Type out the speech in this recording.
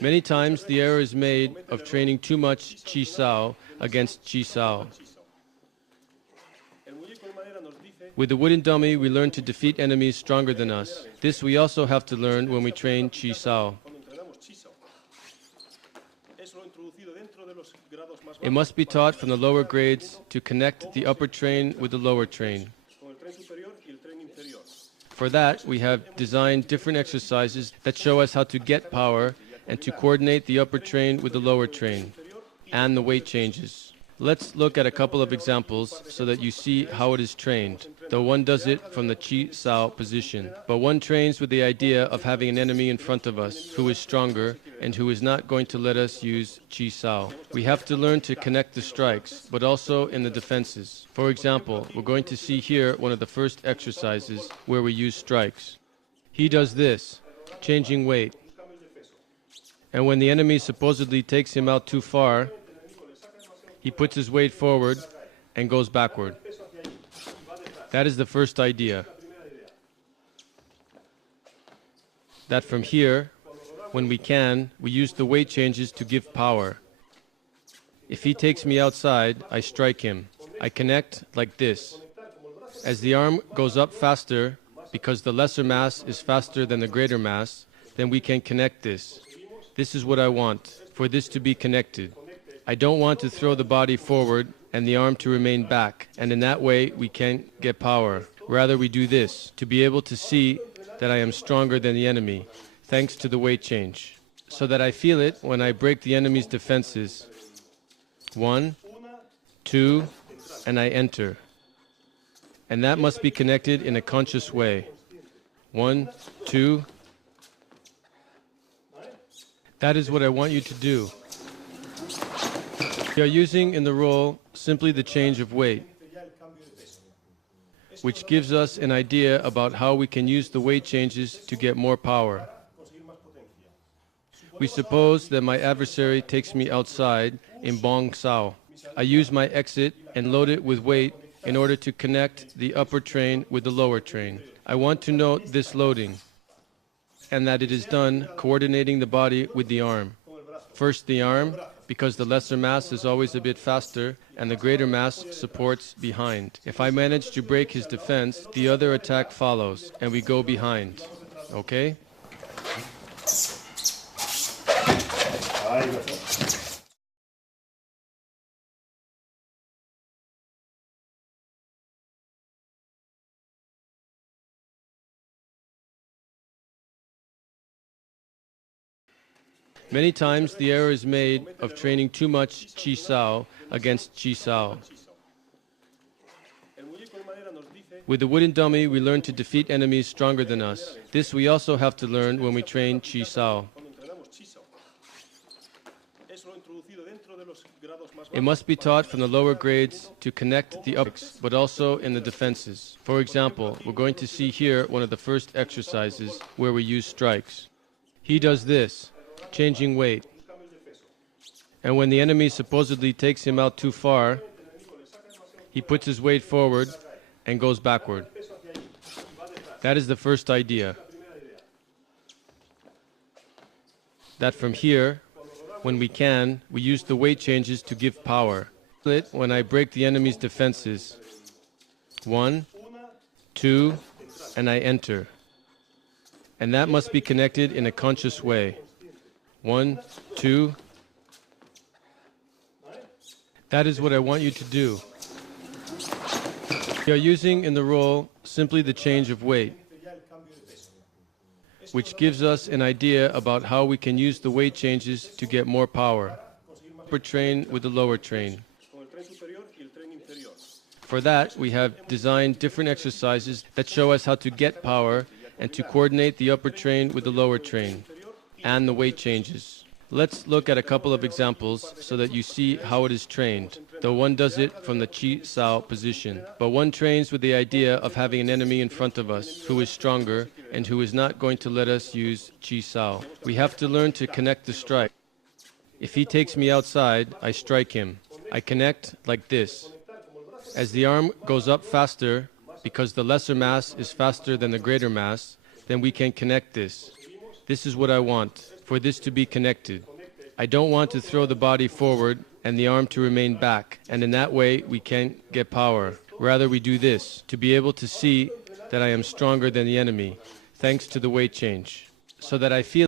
Many times the error is made of training too much Chi Sao against Chi Sao. With the wooden dummy, we learn to defeat enemies stronger than us. This we also have to learn when we train Chi Sao. It must be taught from the lower grades to connect the upper train with the lower train. For that, we have designed different exercises that show us how to get power and to coordinate the upper train with the lower train and the weight changes. Let's look at a couple of examples so that you see how it is trained, though one does it from the Chi Sao position. But one trains with the idea of having an enemy in front of us who is stronger and who is not going to let us use Chi Sao. We have to learn to connect the strikes, but also in the defenses. For example, we're going to see here one of the first exercises where we use strikes. He does this, changing weight. And when the enemy supposedly takes him out too far, he puts his weight forward and goes backward. That is the first idea. That from here, when we can, we use the weight changes to give power. If he takes me outside, I strike him. I connect like this. As the arm goes up faster, because the lesser mass is faster than the greater mass, then we can connect this. This is what I want, for this to be connected. I don't want to throw the body forward and the arm to remain back, and in that way we can't get power. Rather, we do this, to be able to see that I am stronger than the enemy, thanks to the weight change, so that I feel it when I break the enemy's defenses. 1, 2, and I enter. And that must be connected in a conscious way. 1, 2. That is what I want you to do. We are using in the roll simply the change of weight, which gives us an idea about how we can use the weight changes to get more power. We suppose that my adversary takes me outside in Bong Sao. I use my exit and load it with weight in order to connect the upper train with the lower train. I want to note this loading, and that it is done coordinating the body with the arm. First the arm, because the lesser mass is always a bit faster and the greater mass supports behind. If I manage to break his defense, the other attack follows and we go behind. Okay? Many times the error is made of training too much Chi Sao against Chi Sao. With the wooden dummy, we learn to defeat enemies stronger than us. This we also have to learn when we train Chi Sao. It must be taught from the lower grades to connect the ups, but also in the defenses. For example, we're going to see here one of the first exercises where we use strikes. He does this, changing weight. And when the enemy supposedly takes him out too far, he puts his weight forward and goes backward. That is the first idea. That from here, when we can, we use the weight changes to give power. When I break the enemy's defenses. 1, 2, and I enter. And that must be connected in a conscious way. 1, 2. That is what I want you to do. We are using in the roll simply the change of weight, which gives us an idea about how we can use the weight changes to get more power. Upper train with the lower train. For that, we have designed different exercises that show us how to get power and to coordinate the upper train with the lower train and the weight changes. Let's look at a couple of examples so that you see how it is trained, though one does it from the Chi Sao position. But one trains with the idea of having an enemy in front of us who is stronger and who is not going to let us use Chi Sao. We have to learn to connect the strike. If he takes me outside, I strike him. I connect like this. As the arm goes up faster, because the lesser mass is faster than the greater mass, then we can connect this. This is what I want, for this to be connected. I don't want to throw the body forward and the arm to remain back, and in that way we can't get power. Rather, we do this to be able to see that I am stronger than the enemy, thanks to the weight change, so that I feel